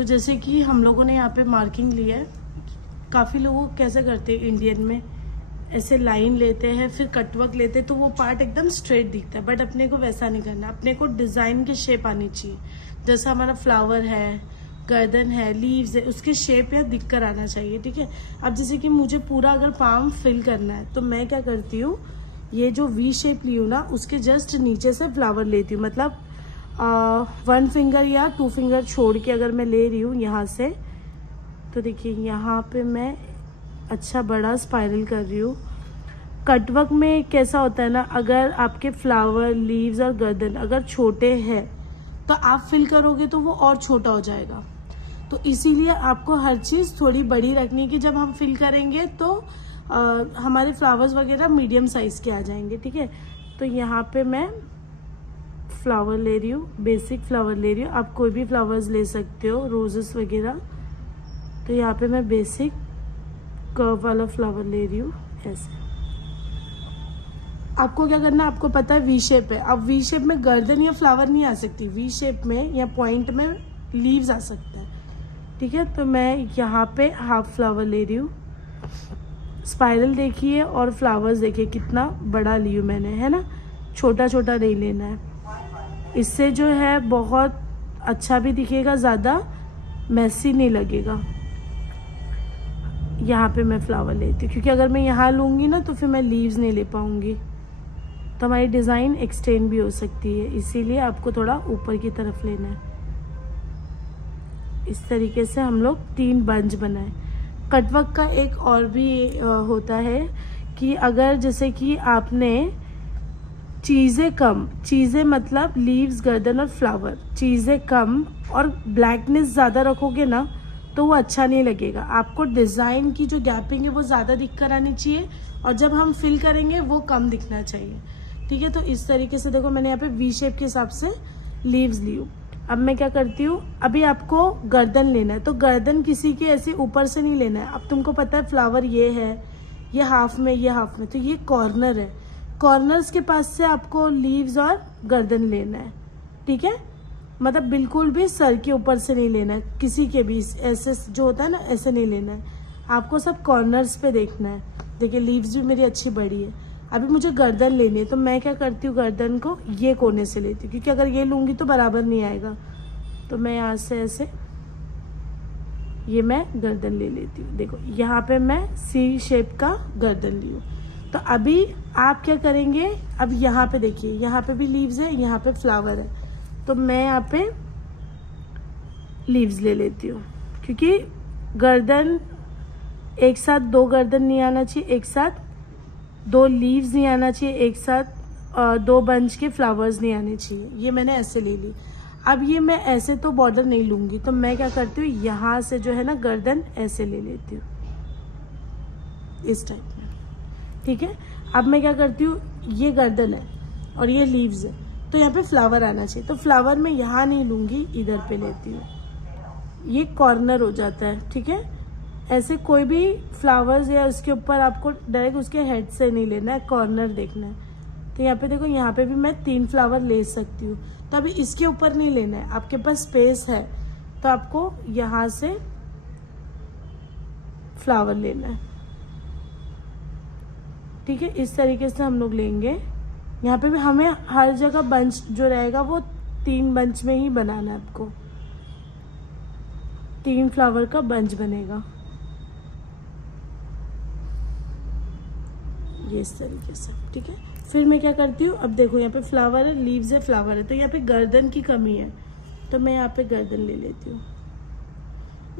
तो जैसे कि हम लोगों ने यहाँ पे मार्किंग लिया है, काफ़ी लोग कैसे करते हैं इंडियन में, ऐसे लाइन लेते हैं फिर कटवर्क लेते हैं तो वो पार्ट एकदम स्ट्रेट दिखता है, बट अपने को वैसा नहीं करना। अपने को डिज़ाइन की शेप आनी चाहिए। जैसा हमारा फ्लावर है, गर्दन है, लीव्स है, उसकी शेप या दिख कर आना चाहिए, ठीक है। अब जैसे कि मुझे पूरा अगर पाम फिल करना है तो मैं क्या करती हूँ, ये जो वी शेप ली हूँ ना, उसके जस्ट नीचे से फ्लावर लेती हूँ। मतलब 1 फिंगर या 2 फिंगर छोड़ के अगर मैं ले रही हूँ यहाँ से, तो देखिए यहाँ पे मैं अच्छा बड़ा स्पाइरल कर रही हूँ। कटवर्क में कैसा होता है ना, अगर आपके फ्लावर, लीव्स और गर्दन अगर छोटे हैं तो आप फिल करोगे तो वो और छोटा हो जाएगा। तो इसीलिए आपको हर चीज़ थोड़ी बड़ी रखनी कि जब हम फिल करेंगे तो हमारे फ्लावर्स वगैरह मीडियम साइज़ के आ जाएंगे, ठीक है। तो यहाँ पे मैं फ्लावर ले रही हूँ, बेसिक फ्लावर ले रही हूँ। आप कोई भी फ्लावर्स ले सकते हो, रोजेस वगैरह। तो यहाँ पे मैं बेसिक कर्व वाला फ्लावर ले रही हूँ ऐसे। आपको क्या करना है, आपको पता है वी शेप है। अब वी शेप में गर्दन या फ्लावर नहीं आ सकती, वी शेप में या पॉइंट में लीव्स आ सकते हैं, ठीक है। तो मैं यहाँ पे हाफ फ्लावर ले रही हूँ। स्पाइरल देखिए और फ्लावर्स देखिए कितना बड़ा ली हूँ मैंने, है ना। छोटा छोटा नहीं लेना है, इससे जो है बहुत अच्छा भी दिखेगा, ज़्यादा मैसी नहीं लगेगा। यहाँ पे मैं फ्लावर लेती हूँ क्योंकि अगर मैं यहाँ लूँगी ना तो फिर मैं लीव्स नहीं ले पाऊँगी, तो हमारी डिज़ाइन एक्सटेंड भी हो सकती है। इसीलिए आपको थोड़ा ऊपर की तरफ लेना है। इस तरीके से हम लोग 3 बंच बनाए। कटवर्क का एक और भी होता है कि अगर जैसे कि आपने चीज़ें कम, चीज़ें मतलब लीव्स, गर्दन और फ्लावर, चीज़ें कम और ब्लैकनेस ज़्यादा रखोगे ना तो वो अच्छा नहीं लगेगा। आपको डिज़ाइन की जो गैपिंग है वो ज़्यादा दिख कर आनी चाहिए और जब हम फिल करेंगे वो कम दिखना चाहिए, ठीक है। तो इस तरीके से देखो मैंने यहाँ पे वी शेप के हिसाब से लीव्स ली हूँ। अब मैं क्या करती हूँ, अभी आपको गर्दन लेना है तो गर्दन किसी की ऐसे ऊपर से नहीं लेना है। अब तुमको पता है फ्लावर ये है, ये हाफ में, ये हाफ में, तो ये कॉर्नर है। कॉर्नर्स के पास से आपको लीव्स और गर्दन लेना है, ठीक है। मतलब बिल्कुल भी सर के ऊपर से नहीं लेना है, किसी के भी ऐसे जो होता है ना ऐसे नहीं लेना है। आपको सब कॉर्नर्स पे देखना है। देखिए लीव्स भी मेरी अच्छी बड़ी है। अभी मुझे गर्दन लेनी है तो मैं क्या करती हूँ, गर्दन को ये कोने से लेती हूँ क्योंकि अगर ये लूँगी तो बराबर नहीं आएगा। तो मैं यहाँ से ऐसे ये मैं गर्दन ले लेती हूँ। देखो यहाँ पे मैं सी शेप का गर्दन ली हूँ। तो अभी आप क्या करेंगे, अब यहाँ पे देखिए, यहाँ पे भी लीव्स है, यहाँ पे फ्लावर है, तो मैं यहाँ पे लीव्स ले लेती हूँ क्योंकि गर्दन एक साथ 2 गर्दन नहीं आना चाहिए, एक साथ 2 लीव्स नहीं आना चाहिए, एक साथ 2 बंच के फ्लावर्स नहीं आने चाहिए। ये मैंने ऐसे ले ली। अब ये मैं ऐसे तो बॉर्डर नहीं लूँगी, तो मैं क्या करती हूँ, यहाँ से जो है ना गर्दन ऐसे ले लेती हूँ इस टाइप में, ठीक है। अब मैं क्या करती हूँ, ये गर्दन है और ये लीव्स है तो यहाँ पे फ्लावर आना चाहिए, तो फ्लावर मैं यहाँ नहीं लूँगी, इधर पे लेती हूँ। ये कॉर्नर हो जाता है, ठीक है। ऐसे कोई भी फ्लावर्स या उसके ऊपर आपको डायरेक्ट उसके हेड से नहीं लेना है, कॉर्नर देखना है। तो यहाँ पे देखो, यहाँ पे भी मैं 3 फ्लावर ले सकती हूँ। तो अभी इसके ऊपर नहीं लेना है, आपके पास स्पेस है तो आपको यहाँ से फ्लावर लेना है, ठीक है। इस तरीके से हम लोग लेंगे। यहाँ पे भी हमें हर जगह बंच जो रहेगा वो 3 बंच में ही बनाना है। आपको 3 फ्लावर का बंच बनेगा ये इस तरीके से, ठीक है। फिर मैं क्या करती हूँ, अब देखो यहाँ पे फ्लावर है, लीव्स है, फ्लावर है, तो यहाँ पे गर्दन की कमी है तो मैं यहाँ पे गर्दन ले लेती हूँ।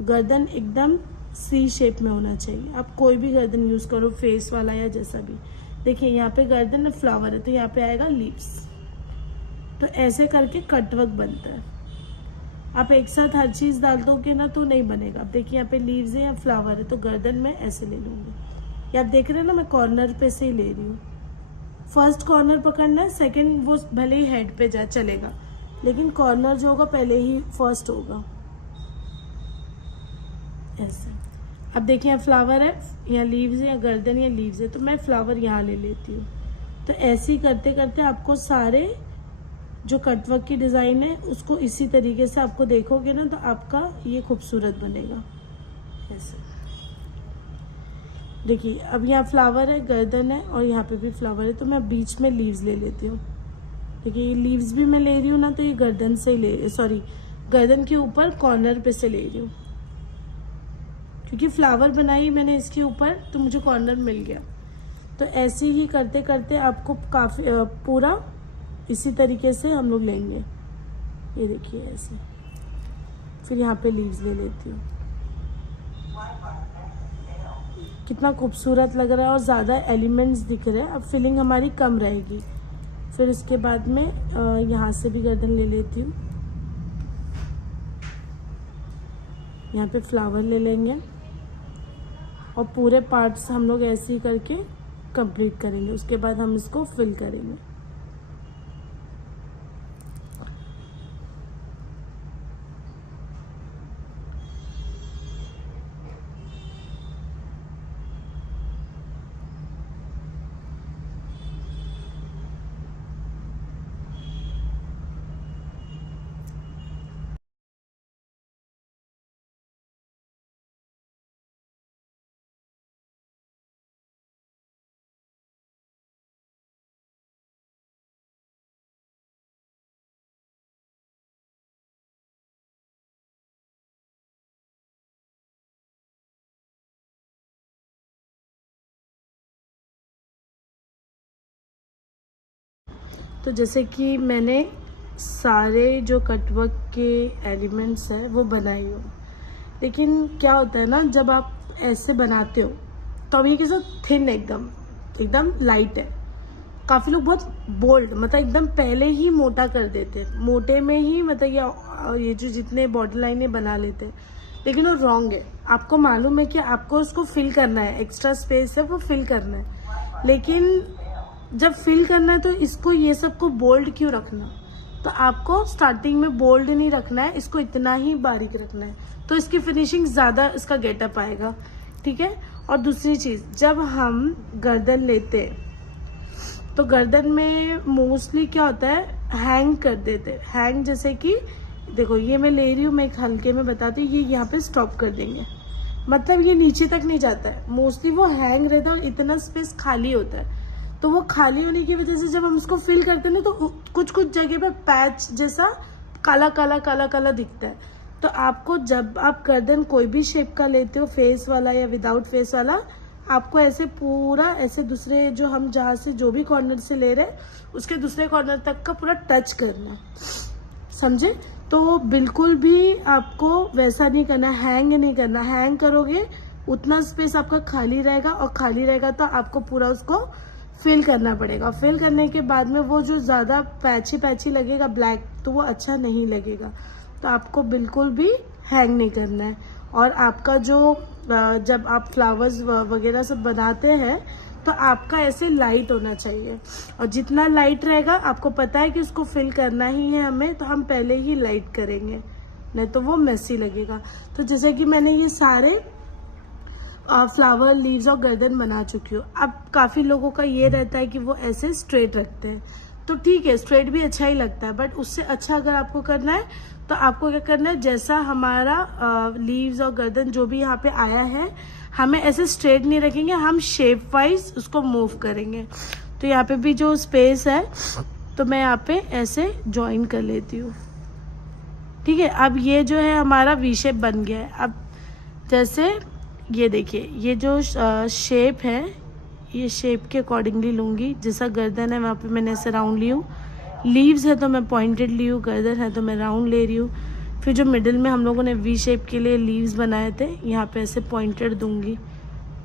गर्दन एकदम सी शेप में होना चाहिए। आप कोई भी गर्दन यूज करो, फेस वाला या जैसा भी। देखिए यहाँ पे गर्दन है, फ्लावर है, तो यहाँ पे आएगा लीव्स। तो ऐसे करके कटवर्क बनता है। आप एक साथ हर चीज डाल दोगे ना तो नहीं बनेगा। अब देखिए यहाँ पे लीव्स है या फ्लावर है, तो गर्दन में ऐसे ले लूंगी। ये आप देख रहे हैं ना, मैं कॉर्नर पे से ही ले रही हूँ। फर्स्ट कॉर्नर पकड़ना है, सेकंड वो भले ही हेड पे जा चलेगा, लेकिन कॉर्नर जो होगा पहले ही फर्स्ट होगा ऐसे। अब देखिए यहाँ फ्लावर है, या लीव्स है, या गर्दन या लीव्स है, तो मैं फ्लावर यहाँ ले लेती हूँ। तो ऐसे ही करते करते आपको सारे जो कटवर्क की डिज़ाइन है उसको इसी तरीके से आपको देखोगे ना तो आपका ये खूबसूरत बनेगा। ऐसे देखिए, अब यहाँ फ्लावर है, गर्दन है और यहाँ पे भी फ्लावर है, तो मैं बीच में लीव्स ले लेती हूँ। देखिए ये लीव्स भी मैं ले रही हूँ ना, तो ये गर्दन से ही सॉरी गर्दन के ऊपर कॉर्नर पे से ले रही हूँ, क्योंकि फ्लावर बनाई मैंने इसके ऊपर तो मुझे कॉर्नर मिल गया। तो ऐसे ही करते करते आपको काफ़ी पूरा इसी तरीके से हम लोग लेंगे। ये देखिए ऐसे, फिर यहाँ पे लीव्स ले लेती हूँ। कितना खूबसूरत लग रहा है और ज़्यादा एलिमेंट्स दिख रहे हैं। अब फिलिंग हमारी कम रहेगी। फिर उसके बाद में यहाँ से भी गर्दन ले लेती हूँ। यहाँ पे फ्लावर ले लेंगे और पूरे पार्ट्स हम लोग ऐसे ही करके कंप्लीट करेंगे। उसके बाद हम इसको फिल करेंगे। तो जैसे कि मैंने सारे जो कटवर्क के एलिमेंट्स हैं वो बनाई हो, लेकिन क्या होता है ना, जब आप ऐसे बनाते हो तो अब ये कैसा थिन एकदम एकदम लाइट है। काफ़ी लोग बहुत बोल्ड मतलब एकदम पहले ही मोटा कर देते हैं, मोटे में ही मतलब ये जो जितने बॉर्डर लाइनें बना लेते हैं, लेकिन वो रॉन्ग है। आपको मालूम है कि आपको उसको फिल करना है, एक्स्ट्रा स्पेस है वो फिल करना है, लेकिन जब फिल करना है तो इसको ये सबको बोल्ड क्यों रखना। तो आपको स्टार्टिंग में बोल्ड नहीं रखना है, इसको इतना ही बारीक रखना है, तो इसकी फिनिशिंग ज़्यादा इसका गेटअप आएगा। ठीक है। और दूसरी चीज़, जब हम गर्दन लेते हैं तो गर्दन में मोस्टली क्या होता है, हैंग कर देते हैं। हैंग जैसे कि देखो ये मैं ले रही हूँ, मैं एक हल्के में बताती हूँ, ये यहाँ पे स्टॉप कर देंगे, मतलब ये नीचे तक नहीं जाता है। मोस्टली वो हैंग रहता है और इतना स्पेस खाली होता है। तो वो खाली होने की वजह से जब हम उसको फिल करते हैं ना तो कुछ कुछ जगह पे पैच जैसा काला काला काला काला दिखता है। तो आपको जब आप गर्दन कोई भी शेप का लेते हो, फेस वाला या विदाउट फेस वाला, आपको ऐसे पूरा ऐसे दूसरे जो हम जहाँ से जो भी कॉर्नर से ले रहे हैं उसके दूसरे कॉर्नर तक का पूरा टच करना, समझे। तो बिल्कुल भी आपको वैसा नहीं करना, हैंग नहीं करना। हैंग करोगे उतना स्पेस आपका खाली रहेगा, और खाली रहेगा तो आपको पूरा उसको फिल करना पड़ेगा। फिल करने के बाद में वो जो ज़्यादा पैची पैची लगेगा ब्लैक, तो वो अच्छा नहीं लगेगा। तो आपको बिल्कुल भी हैंग नहीं करना है। और आपका जो जब आप फ्लावर्स वगैरह सब बनाते हैं तो आपका ऐसे लाइट होना चाहिए, और जितना लाइट रहेगा आपको पता है कि उसको फिल करना ही है हमें, तो हम पहले ही लाइट करेंगे, नहीं तो वो मेसी लगेगा। तो जैसे कि मैंने ये सारे फ्लावर, लीव्स और गर्दन बना चुकी हूँ। अब काफ़ी लोगों का ये रहता है कि वो ऐसे स्ट्रेट रखते हैं, तो ठीक है, स्ट्रेट भी अच्छा ही लगता है, बट उससे अच्छा अगर आपको करना है तो आपको क्या करना है, जैसा हमारा लीव्स और गर्दन जो भी यहाँ पे आया है, हमें ऐसे स्ट्रेट नहीं रखेंगे, हम शेप वाइज उसको मूव करेंगे। तो यहाँ पे भी जो स्पेस है तो मैं यहाँ पे ऐसे ज्वाइन कर लेती हूँ। ठीक है। अब ये जो है हमारा वी शेप बन गया है। अब जैसे ये देखिए, ये जो शेप है, ये शेप के अकॉर्डिंगली लूँगी। जैसा गर्दन है वहाँ पे मैंने ऐसे राउंड ली हूँ, लीव्स है तो मैं पॉइंटेड ली हूँ, गर्दन है तो मैं राउंड ले रही हूँ। फिर जो मिडिल में हम लोगों ने वी शेप के लिए लीव्स बनाए थे, यहाँ पे ऐसे पॉइंटेड दूंगी।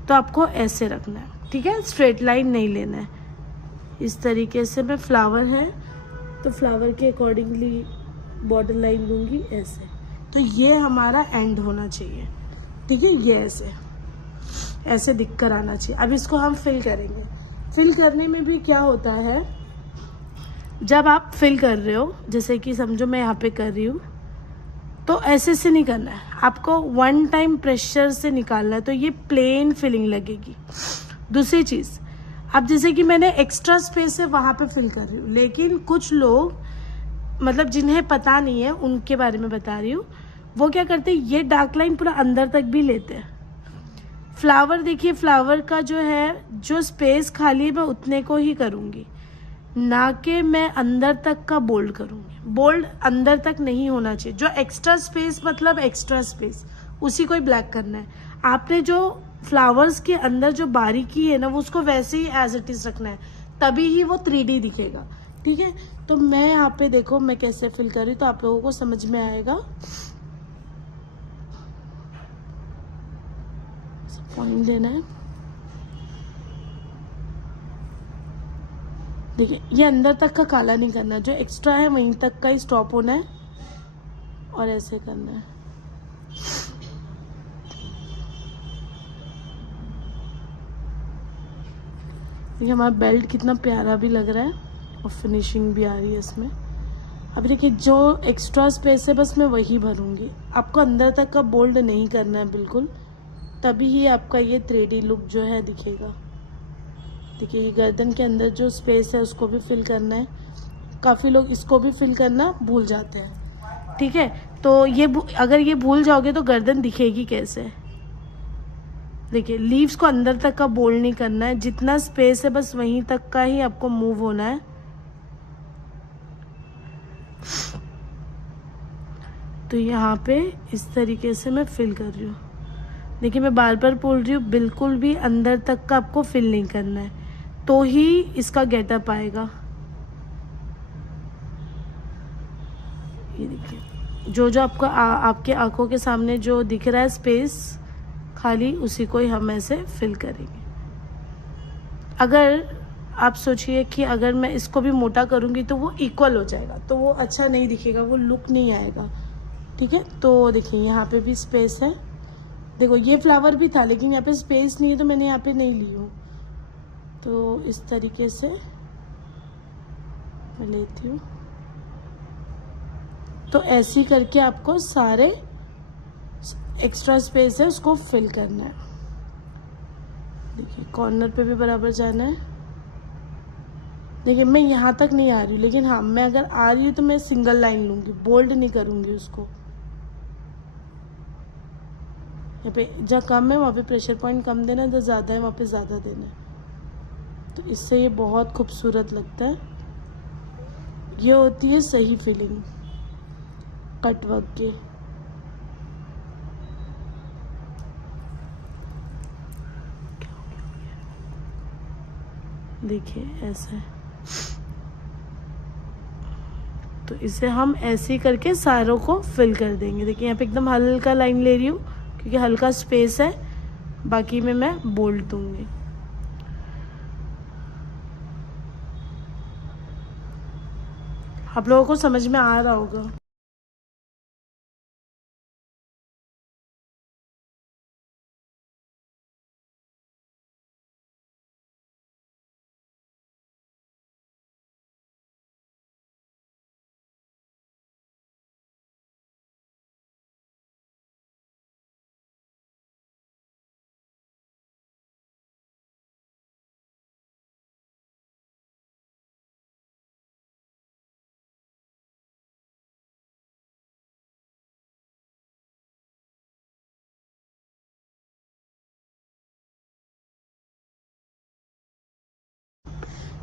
तो आपको ऐसे रखना है, ठीक है, स्ट्रेट लाइन नहीं लेना है। इस तरीके से मैं फ्लावर है तो फ्लावर के अकॉर्डिंगली बॉर्डर लाइन लूँगी ऐसे। तो ये हमारा एंड होना चाहिए, ठीक है, ये ऐसे ऐसे दिख कर आना चाहिए। अब इसको हम फिल करेंगे। फिल करने में भी क्या होता है, जब आप फिल कर रहे हो, जैसे कि समझो मैं यहाँ पे कर रही हूँ, तो ऐसे से नहीं करना है, आपको वन टाइम प्रेशर से निकालना है, तो ये प्लेन फिलिंग लगेगी। दूसरी चीज़, अब जैसे कि मैंने एक्स्ट्रा स्पेस है वहाँ पे फिल कर रही हूँ, लेकिन कुछ लोग मतलब जिन्हें पता नहीं है उनके बारे में बता रही हूँ, वो क्या करते हैं, ये डार्क लाइन पूरा अंदर तक भी लेते हैं। फ्लावर देखिए, फ्लावर का जो है, जो स्पेस खाली है मैं उतने को ही करूँगी, ना कि मैं अंदर तक का बोल्ड करूँगी। बोल्ड अंदर तक नहीं होना चाहिए। जो एक्स्ट्रा स्पेस मतलब एक्स्ट्रा स्पेस, उसी को ही ब्लैक करना है। आपने जो फ्लावर्स के अंदर जो बारीकी है ना, वो उसको वैसे ही एज इट इज रखना है, तभी ही वो 3D दिखेगा। ठीक है, तो मैं यहाँ पे देखो मैं कैसे फिल कर रही हूँ, तो आप लोगों को समझ में आएगा। पॉइंट देना है। देखिए, ये अंदर तक का काला नहीं करना, जो एक्स्ट्रा है वहीं तक का ही स्टॉप होना है और ऐसे करना है। देखिए हमारा बेल्ट कितना प्यारा भी लग रहा है और फिनिशिंग भी आ रही है इसमें। अब देखिए जो एक्स्ट्रा स्पेस है बस मैं वही भरूंगी। आपको अंदर तक का बोल्ड नहीं करना है बिल्कुल, तभी ही आपका ये 3D लुक जो है दिखेगा। देखिए ये गर्दन के अंदर जो स्पेस है उसको भी फिल करना है। काफ़ी लोग इसको भी फिल करना भूल जाते हैं। ठीक है, तो ये अगर ये भूल जाओगे तो गर्दन दिखेगी कैसे। देखिए लीव्स को अंदर तक का बोल्ड नहीं करना है, जितना स्पेस है बस वहीं तक का ही आपको मूव होना है। तो यहाँ पे इस तरीके से मैं फिल कर रही हूँ। देखिए मैं बार बार बोल रही हूँ, बिल्कुल भी अंदर तक का आपको फिल नहीं करना है, तो ही इसका गेटअप आएगा। ये देखिए जो जो आपका आपके आंखों के सामने जो दिख रहा है स्पेस खाली, उसी को ही हम ऐसे फिल करेंगे। अगर आप सोचिए कि अगर मैं इसको भी मोटा करूँगी तो वो इक्वल हो जाएगा, तो वो अच्छा नहीं दिखेगा, वो लुक नहीं आएगा। ठीक है, तो देखिए यहाँ पे भी स्पेस है। देखो ये फ्लावर भी था लेकिन यहाँ पे स्पेस नहीं है, तो मैंने यहाँ पे नहीं ली हूँ। तो इस तरीके से मैं लेती हूँ। तो ऐसे ही करके आपको सारे एक्स्ट्रा स्पेस है उसको फिल करना है। देखिए कॉर्नर पे भी बराबर जाना है। देखिए मैं यहाँ तक नहीं आ रही हूँ, लेकिन हाँ मैं अगर आ रही हूँ तो मैं सिंगल लाइन लूँगी, बोल्ड नहीं करूँगी उसको। यहाँ पे जहाँ कम है वहाँ पे प्रेशर पॉइंट कम देना है, जहाँ ज़्यादा है वहाँ पे ज़्यादा देना है। तो इससे ये बहुत खूबसूरत लगता है। ये होती है सही फिलिंग कट वर्क की। देखिए ऐसे, तो इसे हम ऐसे ही करके सारों को फिल कर देंगे। देखिए यहाँ पे एकदम हल्का लाइन ले रही हूँ क्योंकि हल्का स्पेस है, बाकी में मैं बोल्ड दूंगी। आप लोगों को समझ में आ रहा होगा।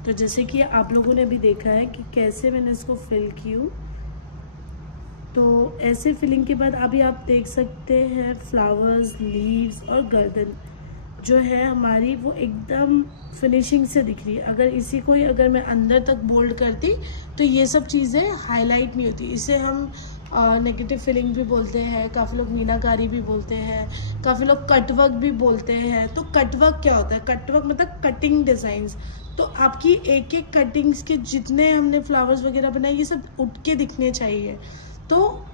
तो जैसे कि आप लोगों ने भी देखा है कि कैसे मैंने इसको फिल की हूँ। तो ऐसे फिलिंग के बाद अभी आप देख सकते हैं फ्लावर्स, लीव्स और गर्दन जो है हमारी वो एकदम फिनिशिंग से दिख रही है। अगर इसी को ही अगर मैं अंदर तक बोल्ड करती तो ये सब चीज़ें हाईलाइट नहीं होती। इसे हम नेगेटिव फिलिंग भी बोलते हैं, काफ़ी लोग मीनाकारी भी बोलते हैं, काफ़ी लोग कटवर्क भी बोलते हैं। तो कटवर्क क्या होता है? कटवर्क मतलब कटिंग डिज़ाइंस। तो आपकी एक एक कटिंग्स के जितने हमने फ्लावर्स वगैरह बनाए ये सब उठ के दिखने चाहिए। तो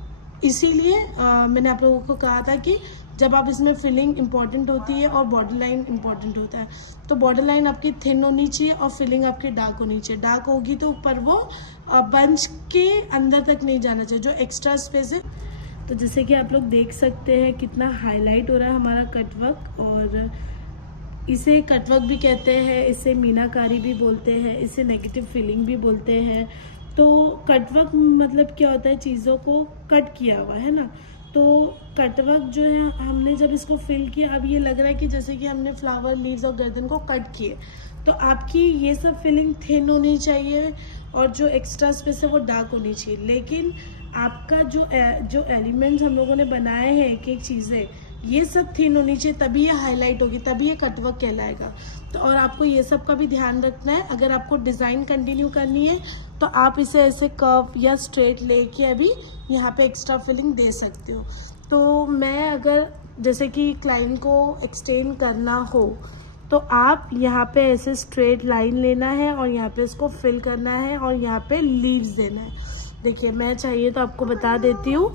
इसीलिए मैंने आप लोगों को कहा था कि जब आप इसमें फिलिंग इम्पॉर्टेंट होती है और बॉर्डर लाइन इम्पॉर्टेंट होता है। तो बॉर्डर लाइन आपकी थिन होनी चाहिए और फिलिंग आपकी डार्क होनी चाहिए। डार्क होगी तो ऊपर वो बंच के अंदर तक नहीं जाना चाहिए जो एक्स्ट्रा स्पेस है। तो जैसे कि आप लोग देख सकते हैं कितना हाईलाइट हो रहा है हमारा कटवर्क, और इसे कटवर्क भी कहते हैं, इसे मीनाकारी भी बोलते हैं, इसे नेगेटिव फिलिंग भी बोलते हैं। तो कटवर्क मतलब क्या होता है, चीज़ों को कट किया हुआ है ना। तो कटवर्क जो है हमने जब इसको फिल किया, अब ये लग रहा है कि जैसे कि हमने फ्लावर, लीव्स और गर्दन को कट किए। तो आपकी ये सब फिलिंग थिन होनी चाहिए और जो एक्स्ट्रा स्पेस है वो डार्क होनी चाहिए। लेकिन आपका जो एलिमेंट्स हम लोगों ने बनाए हैं, एक एक चीज़ें, ये सब थिन होनी चाहिए, तभी ये हाईलाइट होगी, तभी ये कटवर्क कहलाएगा। तो और आपको ये सब का भी ध्यान रखना है। अगर आपको डिज़ाइन कंटिन्यू करनी है तो आप इसे ऐसे कर्व या स्ट्रेट लेके अभी यहाँ पे एक्स्ट्रा फिलिंग दे सकते हो। तो मैं अगर जैसे कि क्लाइंट को एक्सटेंड करना हो तो आप यहाँ पे ऐसे स्ट्रेट लाइन लेना है और यहाँ पे इसको फिल करना है और यहाँ पे लीव्स देना है। देखिए मैं चाहिए तो आपको बता देती हूँ।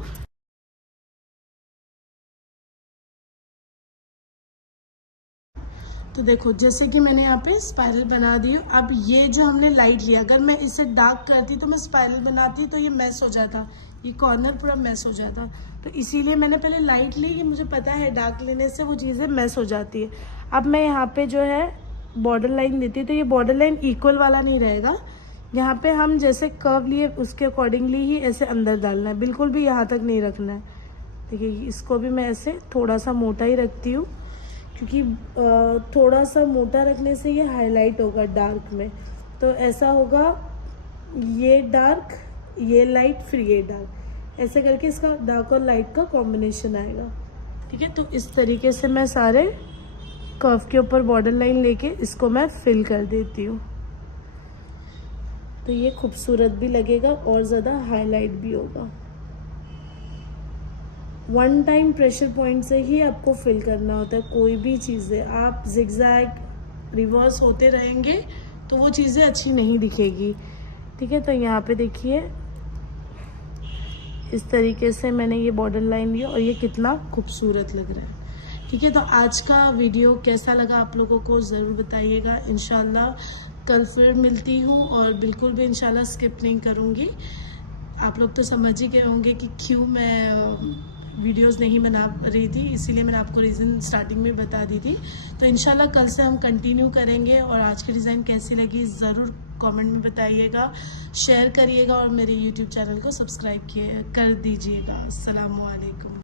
तो देखो जैसे कि मैंने यहाँ पे स्पाइरल बना दी। अब ये जो हमने लाइट लिया, अगर मैं इसे डार्क करती तो मैं स्पाइरल बनाती तो ये मैस हो जाता, ये कॉर्नर पूरा मैस हो जाता। तो इसीलिए मैंने पहले लाइट ली, कि मुझे पता है डार्क लेने से वो चीज़ें मैस हो जाती है। अब मैं यहाँ पे जो है बॉर्डर लाइन देती, तो ये बॉर्डर लाइन इक्वल वाला नहीं रहेगा। यहाँ पे हम जैसे कर्व लिए उसके अकॉर्डिंगली ही ऐसे अंदर डालना है, बिल्कुल भी यहाँ तक नहीं रखना है। देखिए इसको भी मैं ऐसे थोड़ा सा मोटा ही रखती हूँ, क्योंकि थोड़ा सा मोटा रखने से ये हाईलाइट होगा डार्क में। तो ऐसा होगा, ये डार्क, ये लाइट, फिर ये डार्क, ऐसे करके इसका डार्क और लाइट का कॉम्बिनेशन आएगा। ठीक है, तो इस तरीके से मैं सारे कर्व के ऊपर बॉर्डर लाइन लेके इसको मैं फिल कर देती हूँ। तो ये खूबसूरत भी लगेगा और ज़्यादा हाईलाइट भी होगा। वन टाइम प्रेशर पॉइंट से ही आपको फिल करना होता है कोई भी चीज़ें। आप जिगजैग रिवर्स होते रहेंगे तो वो चीज़ें अच्छी नहीं दिखेगी। ठीक है, तो यहाँ पे देखिए इस तरीके से मैंने ये बॉर्डर लाइन लिया और ये कितना खूबसूरत लग रहा है। ठीक है, तो आज का वीडियो कैसा लगा आप लोगों को ज़रूर बताइएगा। इंशाल्लाह कल फिर मिलती हूँ और बिल्कुल भी इंशाल्लाह स्किप नहीं करूँगी। आप लोग तो समझ ही गए होंगे कि क्यों मैं वीडियोस नहीं बना रही थी, इसीलिए मैंने आपको रीज़न स्टार्टिंग में बता दी थी। तो इंशाल्लाह कल से हम कंटिन्यू करेंगे और आज की डिज़ाइन कैसी लगी ज़रूर कमेंट में बताइएगा, शेयर करिएगा और मेरे यूट्यूब चैनल को सब्सक्राइब कर दीजिएगा। अस्सलामु अलैकुम।